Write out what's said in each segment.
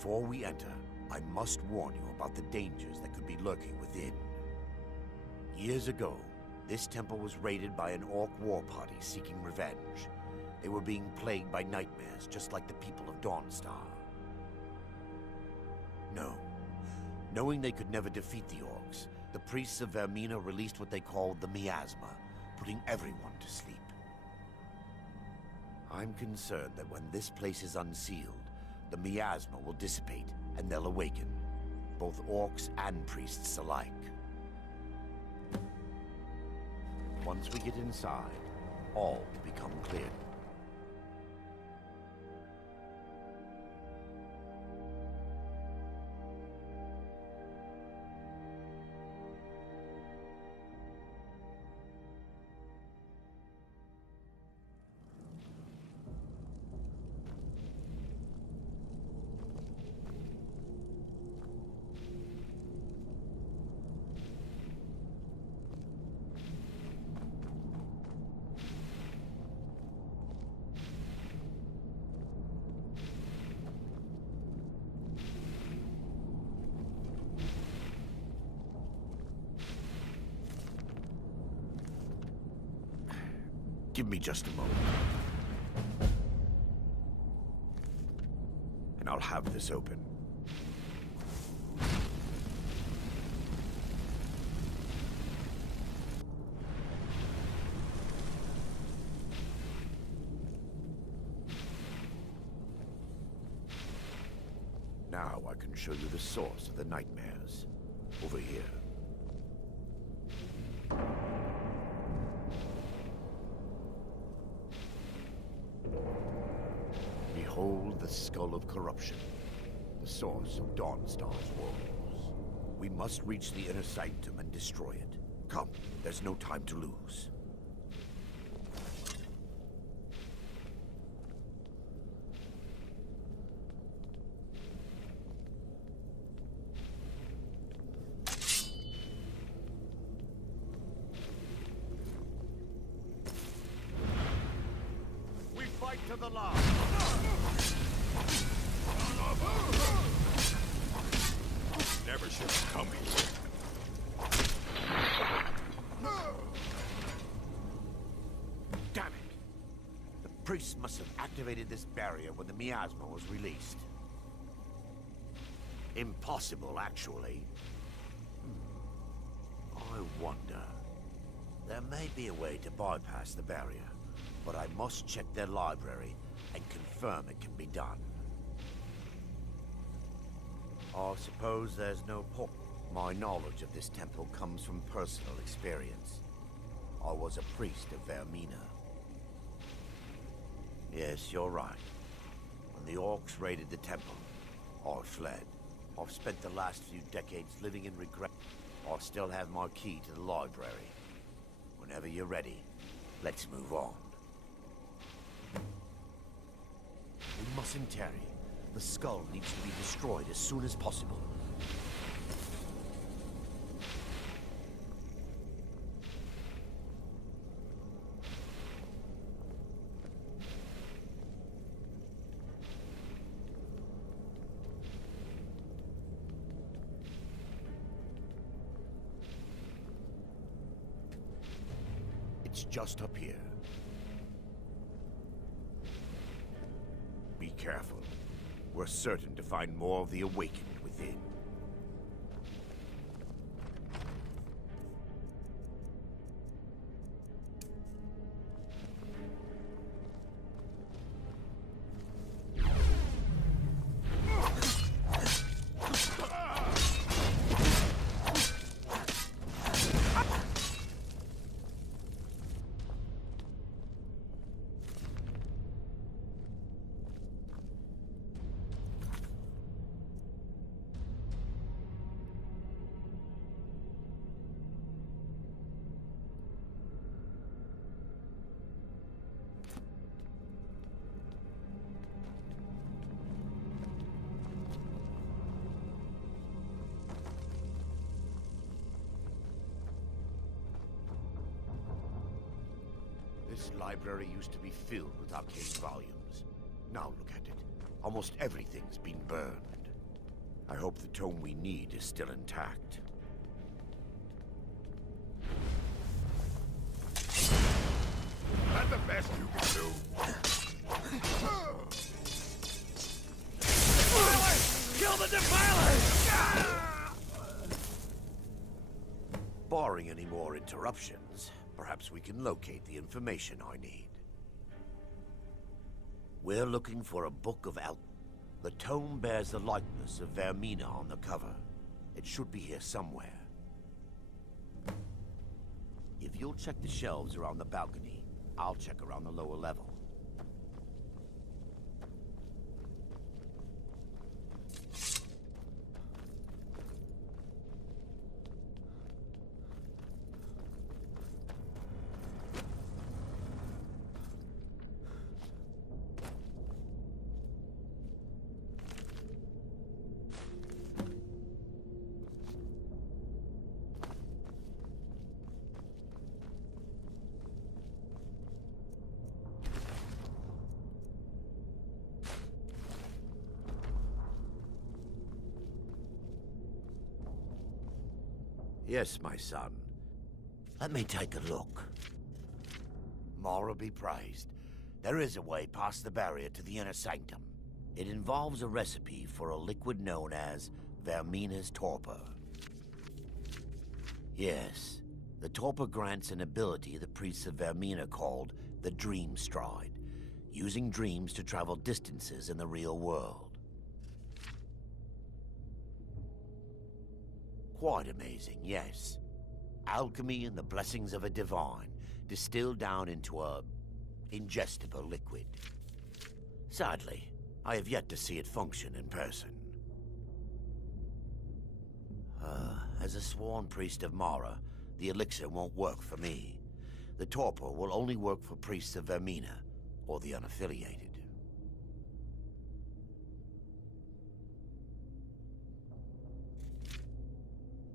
Before we enter, I must warn you about the dangers that could be lurking within. Years ago, this temple was raided by an orc war party seeking revenge. They were being plagued by nightmares, just like the people of Dawnstar. Knowing they could never defeat the orcs, the priests of Vermina released what they called the miasma, putting everyone to sleep. I'm concerned that when this place is unsealed, the miasma will dissipate and they'll awaken, both orcs and priests alike. Once we get inside, all will become clear. Give me just a moment. And I'll have this open. Now I can show you the source of the nightmares. Over here. Behold the Skull of Corruption, the source of Dawnstar's woes. We must reach the inner sanctum and destroy it. Come, there's no time to lose. We fight to the last. Never should have come here. Damn it! The priests must have activated this barrier when the miasma was released. Impossible, actually. I wonder. There may be a way to bypass the barrier, but I must check their library and confirm it can be done. I suppose there's no point. My knowledge of this temple comes from personal experience. I was a priest of Vermina. Yes, you're right. When the orcs raided the temple, I fled. I've spent the last few decades living in regret. I still have my key to the library. Whenever you're ready, let's move on. We mustn't tarry. The skull needs to be destroyed as soon as possible. It's just up here. Be careful. We're certain to find more of the awakened within. This library used to be filled with arcane volumes. Now look at it. Almost everything's been burned. I hope the tome we need is still intact. That's the best you can do. Kill the defilers! Barring any more interruptions, perhaps we can locate the information I need. We're looking for a book of The tome bears the likeness of Vermina on the cover. It should be here somewhere. If you'll check the shelves around the balcony, I'll check around the lower level. Yes, my son. Let me take a look. Mara be praised. There is a way past the barrier to the inner sanctum. It involves a recipe for a liquid known as Vermina's torpor. Yes, the torpor grants an ability the priests of Vermina called the Dream Stride, using dreams to travel distances in the real world. Quite amazing, yes. Alchemy and the blessings of a divine, distilled down into a ingestible liquid. Sadly, I have yet to see it function in person. As a sworn priest of Mara, the elixir won't work for me. The torpor will only work for priests of Vermina, or the unaffiliated.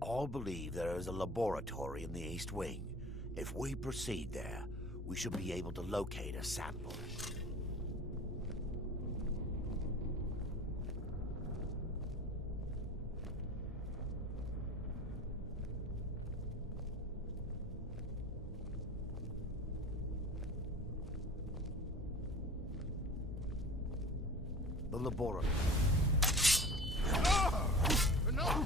All believe there is a laboratory in the East Wing. If we proceed there, we should be able to locate a sample. The laboratory. No!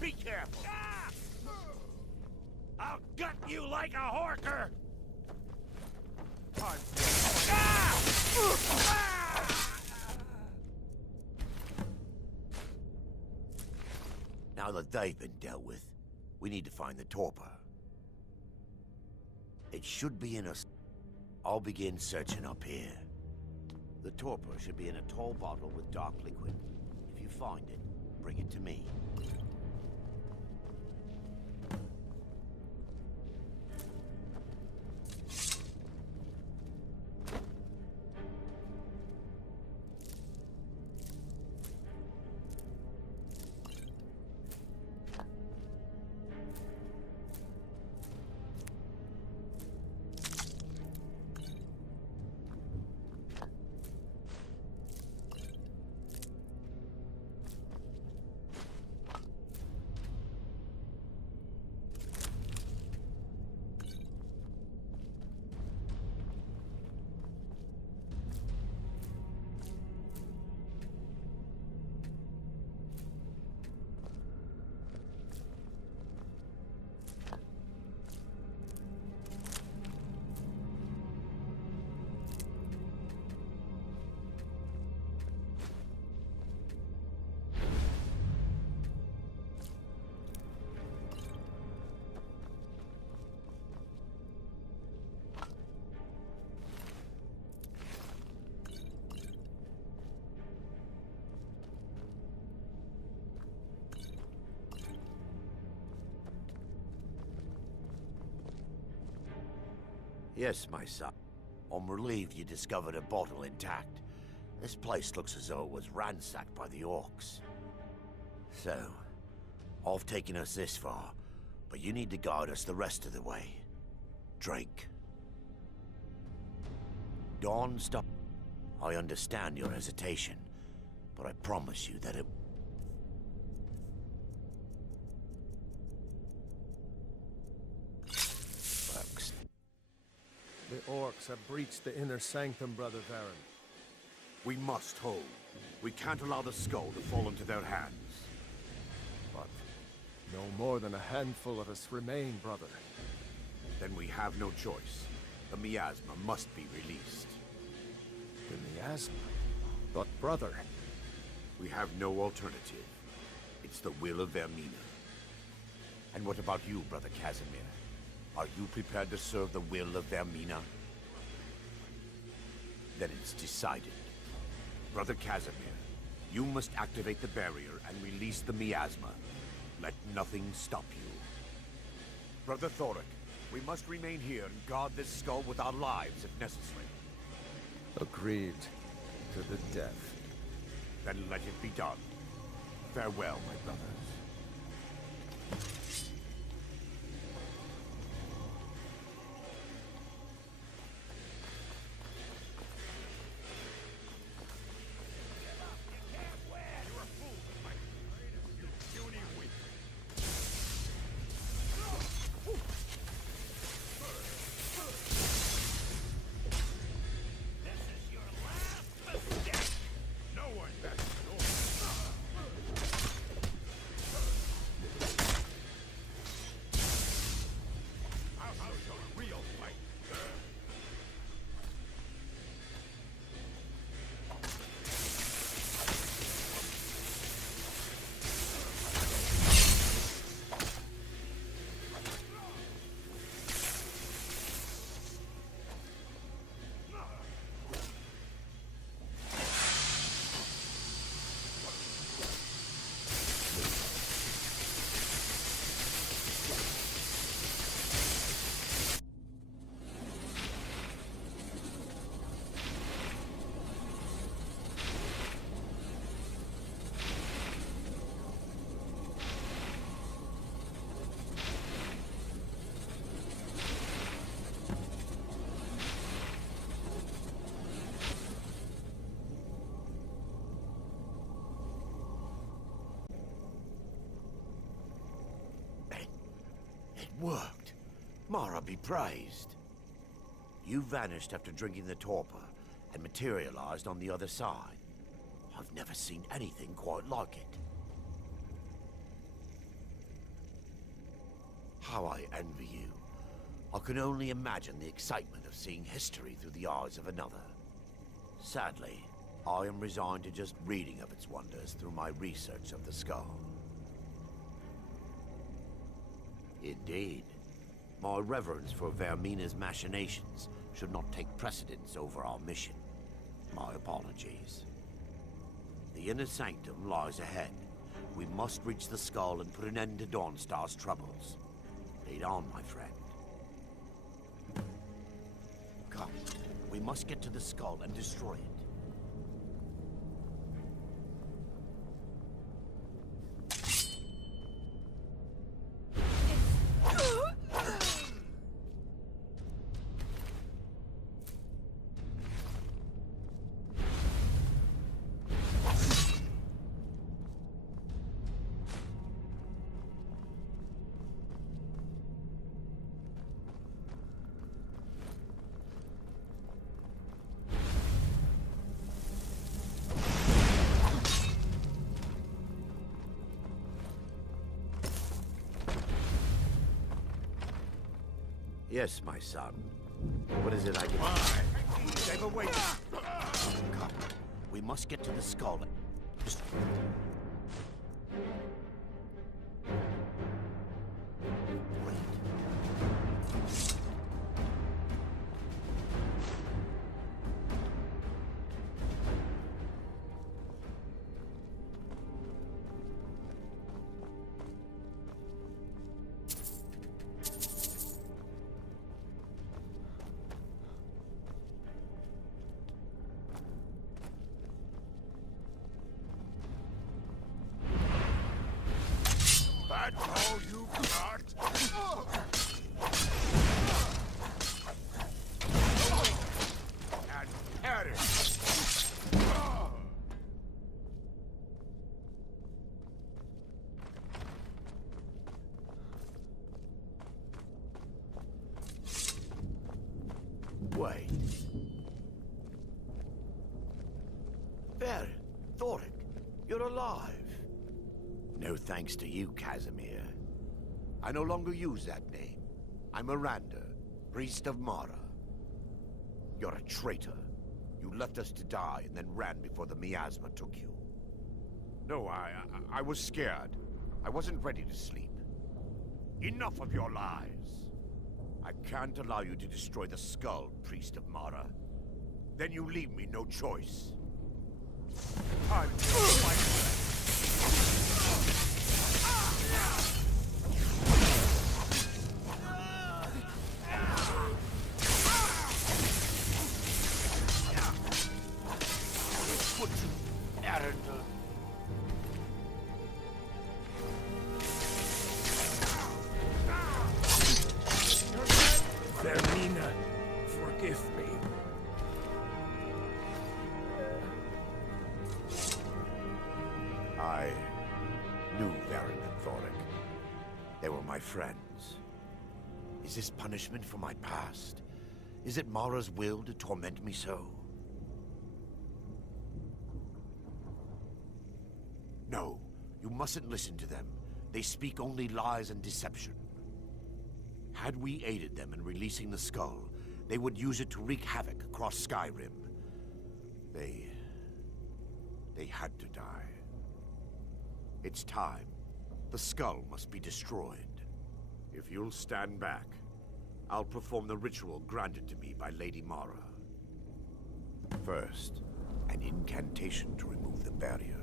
Be careful! I'll gut you like a horker! Now that they've been dealt with, we need to find the torpor. It should be in a... I'll begin searching up here. The torpor should be in a tall bottle with dark liquid. If you find it, bring it to me. Yes, my son. I'm relieved you discovered a bottle intact. This place looks as though it was ransacked by the orcs. So, I've taken us this far, but you need to guide us the rest of the way. Drink. Dawn, stop. I understand your hesitation, but I promise you that it... works. The orcs have breached the inner sanctum, Brother Varen. We must hold. We can't allow the skull to fall into their hands. But No more than a handful of us remain, brother. then we have no choice. The miasma must be released. The miasma. But brother, We have no alternative. It's the will of Vermina. And what about you, Brother Casimir? Are you prepared to serve the will of Vermina? Then it's decided. Brother Casimir, you must activate the barrier and release the miasma. Let nothing stop you. Brother Thoric, we must remain here and guard this skull with our lives if necessary. agreed to the death. Then let it be done. Farewell, my brothers. It worked. Mara be praised. You vanished after drinking the torpor and materialized on the other side. I've never seen anything quite like it. How I envy you. I can only imagine the excitement of seeing history through the eyes of another. Sadly, I am resigned to just reading of its wonders through my research of the skull. Indeed. My reverence for Vermina's machinations should not take precedence over our mission. My apologies. The inner sanctum lies ahead. We must reach the skull and put an end to Dawnstar's troubles. Lead on, my friend. Come. We must get to the skull and destroy it. Yes, my son. What is it I can... They've awakened. Come. We must get to the skull. Just... Wait. And perish. Wait. There, Thoric, you're alive. No thanks to you, Casimir. I no longer use that name. I'm Miranda, priest of Mara. You're a traitor. You left us to die and then ran before the miasma took you. No, I was scared. I wasn't ready to sleep. Enough of your lies. I can't allow you to destroy the skull, priest of Mara. Then you leave me no choice. Time to fight. Vermina, forgive me. I knew Varen and Thoric. They were my friends. Is this punishment for my past? Is it Mara's will to torment me so? No, you mustn't listen to them. They speak only lies and deception. Had we aided them in releasing the skull, they would use it to wreak havoc across Skyrim. They had to die. It's time. The skull must be destroyed. If you'll stand back, I'll perform the ritual granted to me by Lady Mara. First, an incantation to remove the barrier.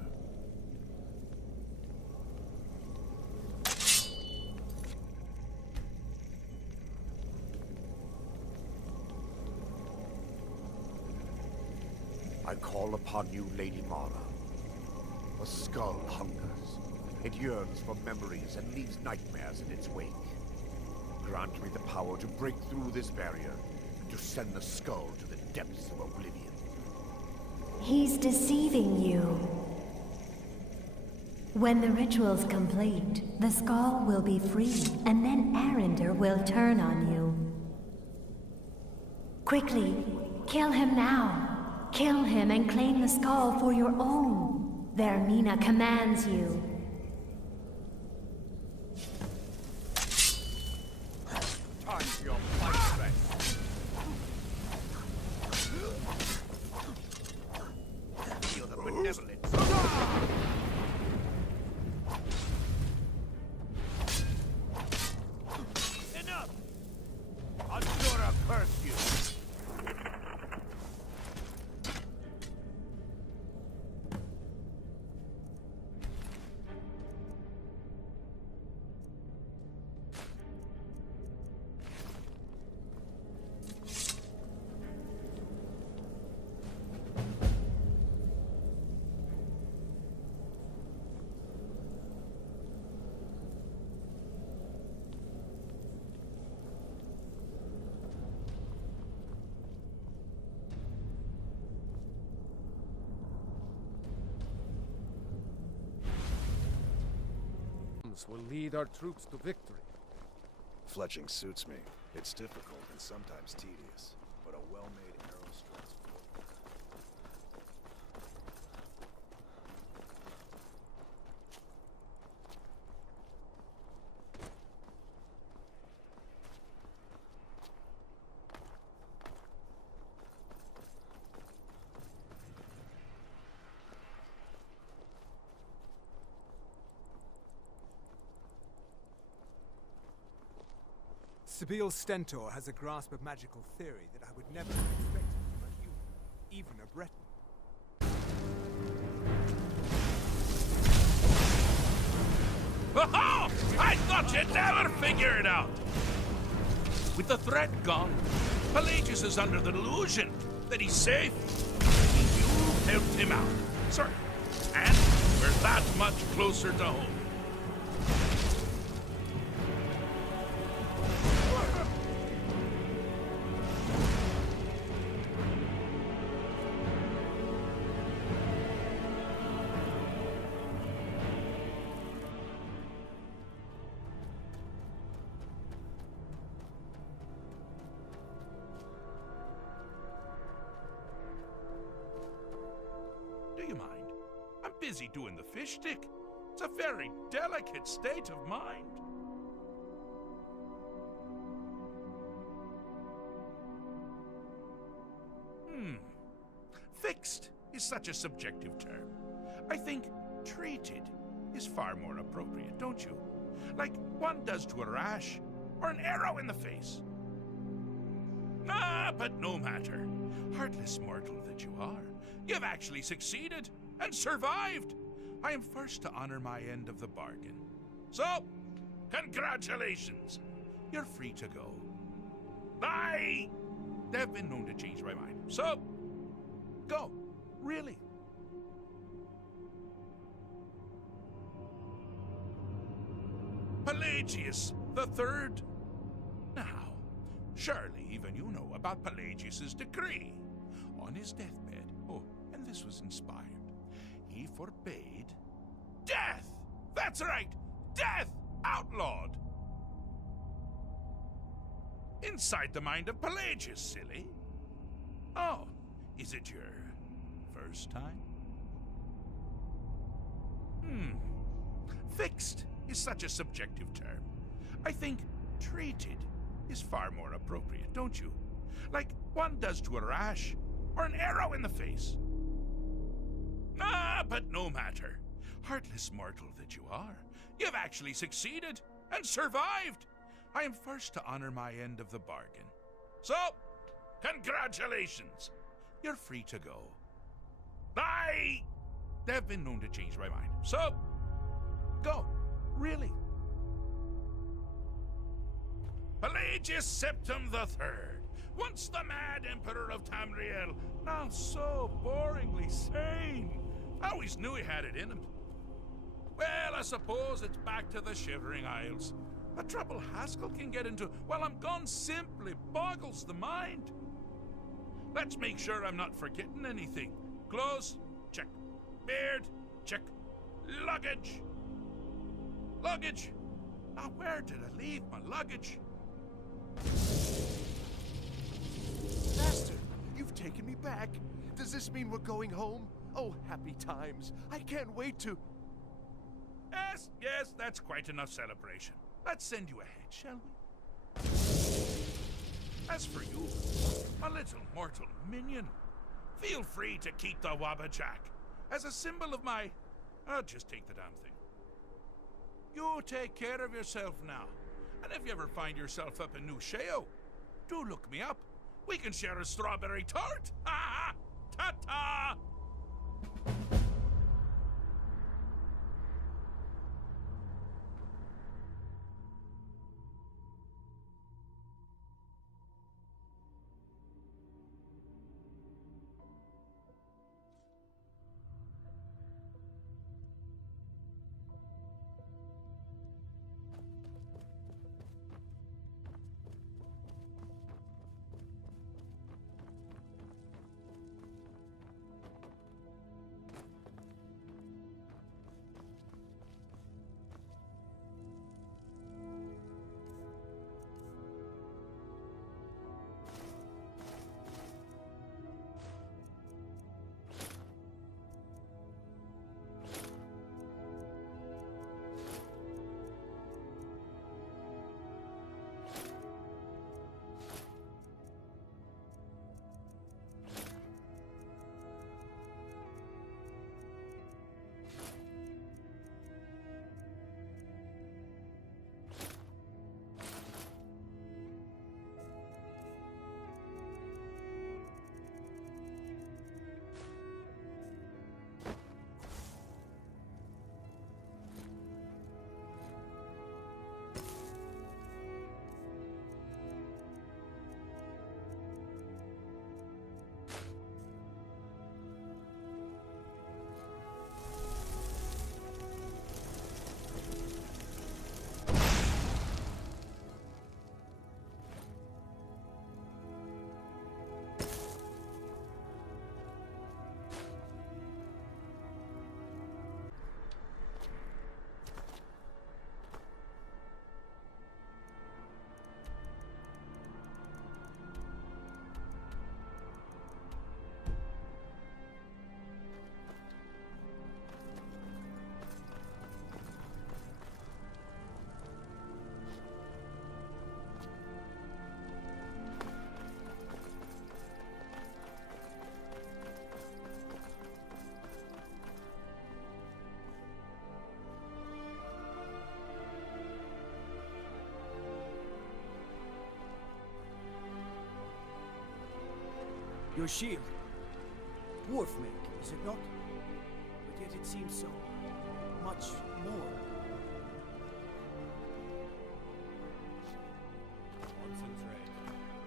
I call upon you, Lady Mara. The skull hungers. It yearns for memories and leaves nightmares in its wake. Grant me the power to break through this barrier and to send the skull to the depths of oblivion. He's deceiving you. When the ritual's complete, the skull will be free, and then Arender will turn on you. Quickly, kill him now. Kill him and claim the skull for your own. Vermina commands you. Time for your fight, then. Feel the benevolence. Enough! Azura curse you! Will lead our troops to victory. Fletching suits me. It's difficult and sometimes tedious, but a well-made arrow strikes forward. Sibyl Stentor has a grasp of magical theory that I would never have expected from a human, even a Breton. Oh, I thought you'd never figure it out! With the threat gone, Pelagius is under the delusion that he's safe. You helped him out, sir. And we're that much closer to home. busy doing the fish stick. It's a very delicate state of mind. Fixed is such a subjective term. I think treated is far more appropriate, don't you? Like one does to a rash or an arrow in the face. Ah, but no matter. Heartless mortal that you are, you've actually succeeded and survived. I am first to honor my end of the bargain. So, congratulations. You're free to go. They've been known to change my mind. So, go. Really. Pelagius the Third. Now, surely even you know about Pelagius's decree. On his deathbed, and this was inspired, he forbade death! That's right! Death! Outlawed! Inside the mind of Pelagius, silly. Oh, is it your first time? Fixed is such a subjective term. I think treated is far more appropriate, don't you? Like one does to a rash or an arrow in the face. Ah, but no matter. Heartless mortal that you are, you've actually succeeded and survived. I am first to honor my end of the bargain. So, congratulations. You're free to go. They've been known to change my mind. So, go. Really. Pelagius Septim the Third, once the mad emperor of Tamriel, now so boringly sane. I always knew he had it in him. Well, I suppose it's back to the Shivering Isles. The trouble Haskell can get into while I'm gone simply boggles the mind. Let's make sure I'm not forgetting anything. Clothes, check. Beard, check. Luggage. Luggage. Now, where did I leave my luggage? Master, you've taken me back. Does this mean we're going home? Oh, happy times. I can't wait to... Yes, that's quite enough celebration. Let's send you ahead, shall we? As for you, my little mortal minion, feel free to keep the Wabbajack as a symbol of my... just take the damn thing. You take care of yourself now. And if you ever find yourself up in New Sheo, do look me up. We can share a strawberry tart. Ha ha! Ta-ta! Your shield. Dwarf make, is it not? But yet it seems so much more. Concentrate.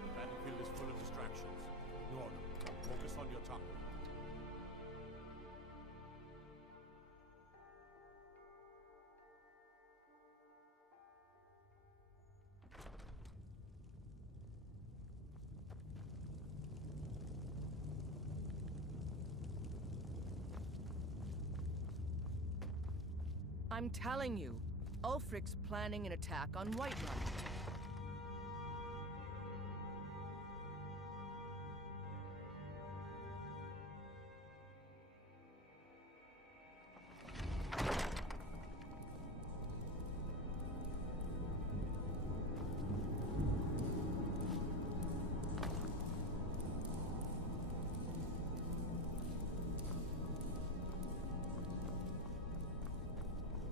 The battlefield is full of distractions. Ignore them. Focus on your target. I'm telling you, Ulfric's planning an attack on Whiterun.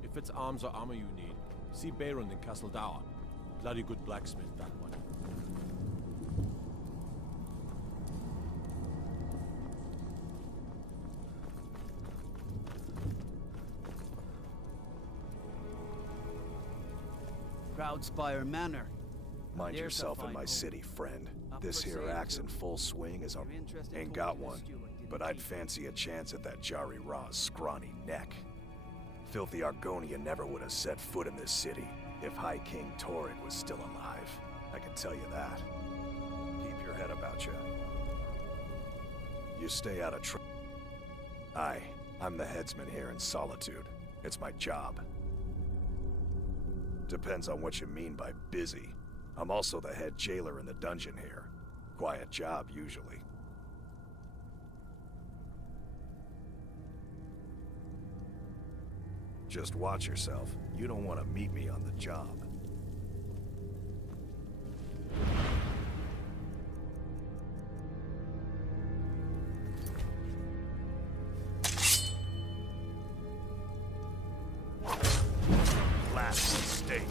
If it's arms or armor you need, see Bayron in Castle Dower. Bloody good blacksmith, that one. Proudspire Manor. Mind There's yourself a in fine my home. city, friend. Up This for here sale, axe too. in full swing is a... You're interested, Ain't told got me the one. steward didn't But I'd keep. fancy a chance at that Jari Ra's scrawny neck. Filthy Argonian never would have set foot in this city if High King Torrid was still alive. I can tell you that. Keep your head about you. You stay out of trouble. I'm the headsman here in Solitude. It's my job. Depends on what you mean by busy. I'm also the head jailer in the dungeon here. Quiet job, usually. Just watch yourself. You don't want to meet me on the job. Last mistake.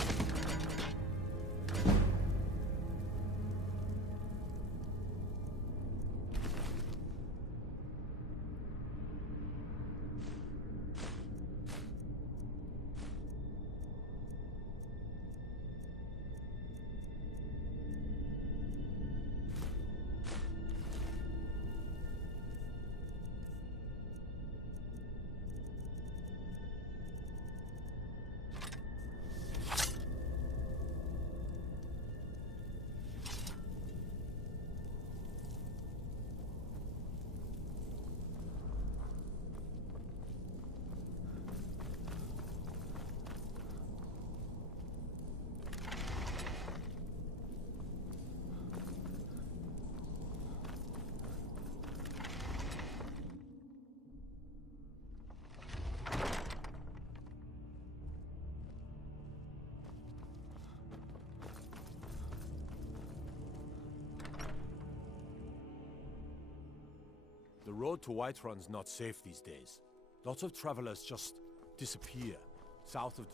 The road to Whiterun's not safe these days. Lots of travelers just disappear south of...